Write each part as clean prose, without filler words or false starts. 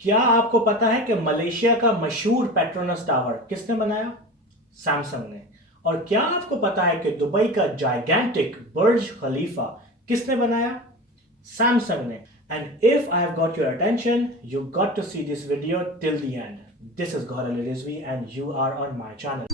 क्या आपको पता है कि मलेशिया का मशहूर पेट्रोनस टावर किसने बनाया? सैमसंग ने। और क्या आपको पता है कि दुबई का जाइगेंटिक बुर्ज खलीफा किसने बनाया? सैमसंग ने। And if I have got your attention, you got to see this video till the end. This is Gauhar Ali Rizvi and you are on my channel.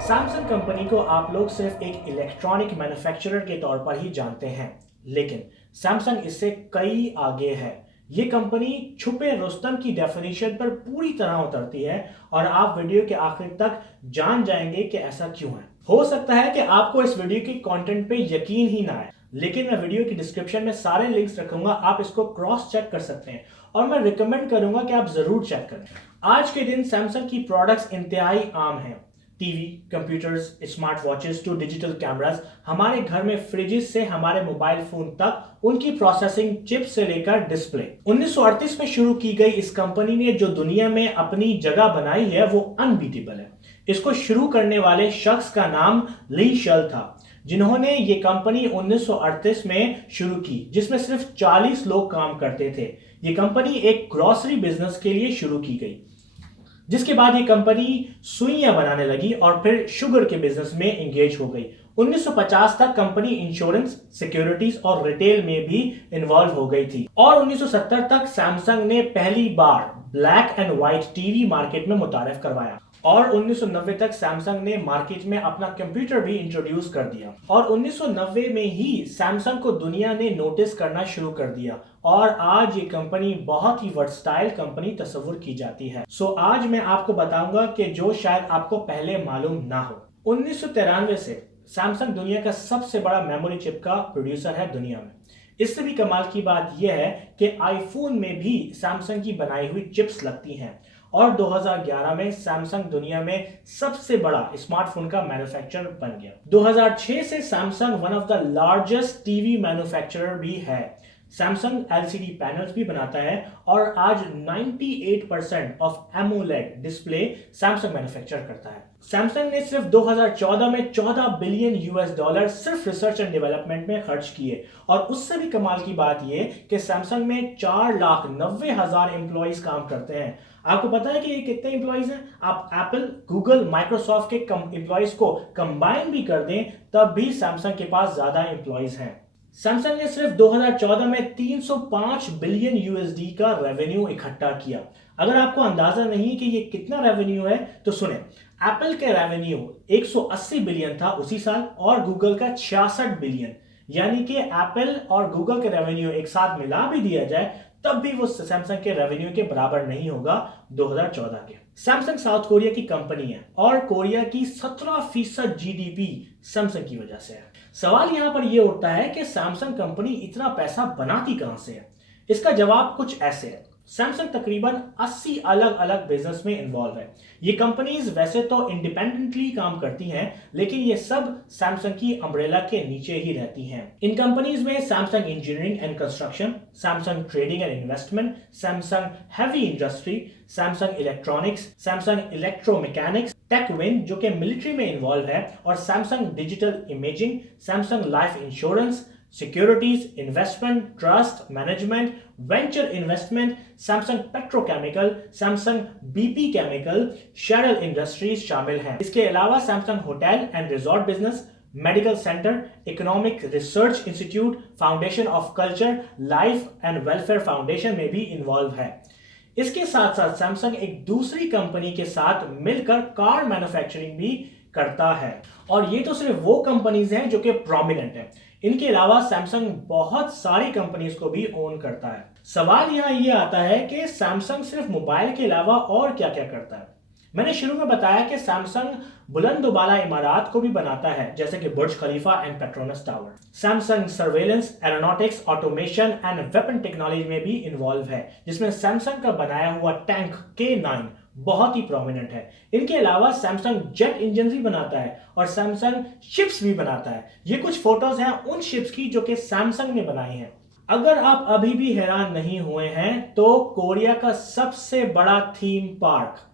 Samsung company को आप लोग सिर्फ एक इलेक्ट्रॉनिक मैन्युफैक्चरर के तौर पर ही जानते हैं, लेकिन सैमसंग इससे कई आगे है. ये कंपनी छुपे रुस्तम की डेफिनेशन पर पूरी तरह उतरती है और आप वीडियो के आखिर तक जान जाएंगे कि ऐसा क्यों है. हो सकता है कि आपको इस वीडियो के कंटेंट पे यकीन ही ना आए, लेकिन मैं वीडियो की डिस्क्रिप्शन में सारे लिंक्स रखूंगा, आप इसको क्रॉस चेक कर सकते हैं और मैं रिकमेंड करूंगा कि आप जरूर चेक करें. आज के दिन सैमसंग की प्रोडक्ट्स इंतहाई आम हैं. TV, computers, smart watches to digital cameras, हमारे घर में फ्रिजेस से हमारे मोबाइल फोन तक उनकी प्रोसेसिंग चिप से लेकर डिस्प्ले. 1938 में शुरू की गई इस कंपनी ने जो दुनिया में अपनी जगह बनाई है वो अनबीटेबल है. इसको शुरू करने वाले शख्स का नाम ली शल था, जिन्होंने ये कंपनी 1938 में शुरू की, जिसमें सिर्फ 40 लोग काम करते थे. ये कंपनी एक ग्रोसरी बिजनेस के लिए शुरू की गई, जिसके बाद ये कंपनी सुइयां बनाने लगी और फिर शुगर के बिजनेस में एंगेज हो गई. 1950 तक कंपनी इंश्योरेंस, सिक्योरिटीज और रिटेल में भी इन्वॉल्व हो गई थी और 1970 तक सैमसंग ने पहली बार black and white TV market में मुतारिफ करवाया और 1990 तक सैमसंग ने मार्केट में अपना कंप्यूटर भी इंट्रोड्यूस कर दिया और 1990 में ही सैमसंग को दुनिया ने नोटिस करना शुरू कर दिया और आज ये कंपनी बहुत ही वर्सटाइल कंपनी तस्वुर की जाती है. सो आज मैं आपको बताऊंगा कि जो शायद आपको पहले मालूम ना हो. 1993 से सैमसंग दुनिया का सबसे बड़ा मेमोरी चिप का प्रोड्यूसर है दुनिया में. इससे भी कमाल की बात यह है कि आईफोन में भी सैमसंग की बनाई हुई चिप्स लगती हैं और 2011 में सैमसंग दुनिया में सबसे बड़ा स्मार्टफोन का मैन्युफैक्चरर बन गया. 2006 से Samsung one of the largest TV manufacturer भी है. सैमसंग एलसीडी पैनल्स भी बनाता है और आज 98% of AMOLED display Samsung manufacture करता है. सैमसंग ने सिर्फ 2014 में 14 बिलियन यूएस डॉलर सिर्फ रिसर्च एंड डेवलपमेंट में खर्च किए और उससे भी कमाल की बात यह कि सैमसंग में 4,90,000 एम्प्लॉइज काम करते हैं. आपको पता है कि ये कितने एम्प्लॉइज हैं? आप एप्पल, गूगल, माइक्रोसॉफ्ट के एम्प्लॉइज को कंबाइन भी कर दें तब भी सैमसंग के पास ज्यादा एम्प्लॉइज हैं. सैमसंग ने सिर्फ 2014 में 305 बिलियन यूएसडी का रेवेन्यू इकट्ठा किया. अगर आपको अंदाजा नहीं कि ये कितना रेवेन्यू है तो सुने. एप्पल के रेवेन्यू 180 बिलियन था उसी साल और गूगल का 66 बिलियन. यानी कि एप्पल और गूगल के रेवेन्यू एक साथ मिला भी दिया जाए तब भी वो सैमसंग के रेवेन्यू के बराबर नहीं होगा 2014 के. सैमसंग साउथ कोरिया की कंपनी है और कोरिया की 17% जीडीपी सैमसंग की वजह से है. सवाल यहां पर यह उठता है कि सैमसंग कंपनी इतना पैसा बनाती कहां से है? इसका जवाब कुछ ऐसे है. सैमसंग तकरीबन 80 अलग अलग बिजनेस में इन्वॉल्व है. ये कंपनीज वैसे तो इंडिपेंडेंटली काम करती हैं, लेकिन ये सब सैमसंग की अम्ब्रेला के नीचे ही रहती हैं. इन कंपनीज में Samsung engineering and construction, Samsung trading and investment, Samsung heavy industry, Samsung electronics, Samsung electromechanics, Techwin जो कि मिलिट्री में इन्वॉल्व है और Samsung digital imaging, Samsung life insurance, securities, investment, trust management, venture investment, Samsung petrochemical, Samsung BP chemical, शेरल industries शामिल हैं. इसके अलावा Samsung hotel and resort business, medical centre, economic research institute, foundation of culture, life and welfare foundation में भी involve है. इसके साथ साथ सैमसंग एक दूसरी कंपनी के साथ मिलकर कार मैन्युफैक्चरिंग भी करता है और ये तो सिर्फ वो कंपनीज हैं जो कि प्रोमिनेंट हैं. इनके अलावा सैमसंग बहुत सारी कंपनीज को भी ओन करता है. सवाल यहां ये आता है कि सैमसंग सिर्फ मोबाइल के अलावा और क्या क्या करता है. मैंने शुरू में बताया कि सैमसंग बुलंदोबाला इमारत को भी बनाता है, जैसे कि Burj Khalifa and Petronas tower. Samsung surveillance, aeronautics, automation and weapon technology में भी इन्वॉल्व है, जिसमें सैमसंग का बनाया हुआ टैंक K9 बहुत ही प्रोमिनेंट है. इनके अलावा सैमसंग जेट इंजन भी बनाता है और सैमसंग शिप्स भी बनाता है. ये कुछ फोटोज हैं उन शिप्स की जो कि सैमसंग ने बनाई हैं. अगर आप अभी भी हैरान नहीं हुए हैं तो कोरिया का सबसे बड़ा थीम पार्क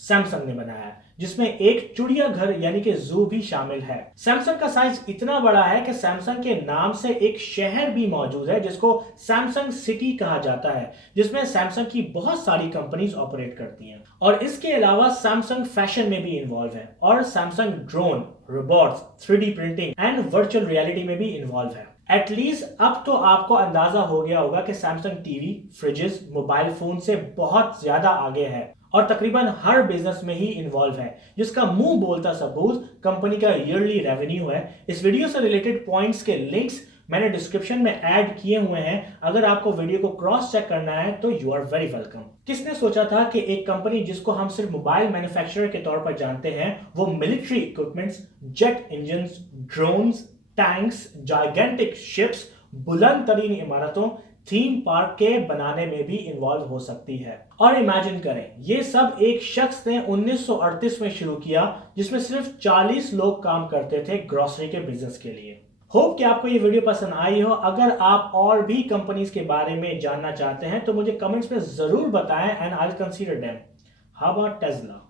सैमसंग ने बनाया है, जिसमें एक चिड़ियाघर यानी कि जू भी शामिल है। सैमसंग का साइज इतना बड़ा है कि सैमसंग के नाम से एक शहर भी मौजूद है जिसको सैमसंग सिटी कहा जाता है, जिसमें सैमसंग की बहुत सारी कंपनीज ऑपरेट करती हैं। और इसके अलावा सैमसंग फैशन में भी इन्वॉल्व है और Samsung drone, robots, 3D printing and virtual reality में भी इन्वॉल्व है। एटलीस्ट अब तो आपको अंदाजा हो गया होगा कि Samsung TV, freezes, mobile phone से बहुत ज्यादा आगे है और तकरीबन हर बिजनेस में ही इन्वॉल्व है, जिसका मुंह बोलता सबूत कंपनी का ईयरली रेवेन्यू है। इस वीडियो से रिलेटेड पॉइंट्स के लिंक्स मैंने डिस्क्रिप्शन में ऐड किए हुए हैं। अगर आपको वीडियो को क्रॉस चेक करना है तो यू आर वेरी वेलकम। किसने सोचा था कि एक कंपनी जिसको हम सिर्फ मोबाइल मैन्युफैक्चरर के तौर पर जानते हैं, वो military equipments, jet engines, drones, tanks, gigantic ships, बुलंद तरीन इमारतों, थीम पार्क के बनाने में भी इन्वॉल्व हो सकती है। और इमेजिन करें, ये सब एक शख्स ने 1938 में शुरू किया, जिसमें सिर्फ 40 लोग काम करते थे ग्रोसरी के बिजनेस के लिए। होप कि आपको ये वीडियो पसंद आई हो। अगर आप और भी कंपनीज के बारे में जानना चाहते हैं तो मुझे कमेंट्स में जरूर बताएं and I will consider them. How about Tesla?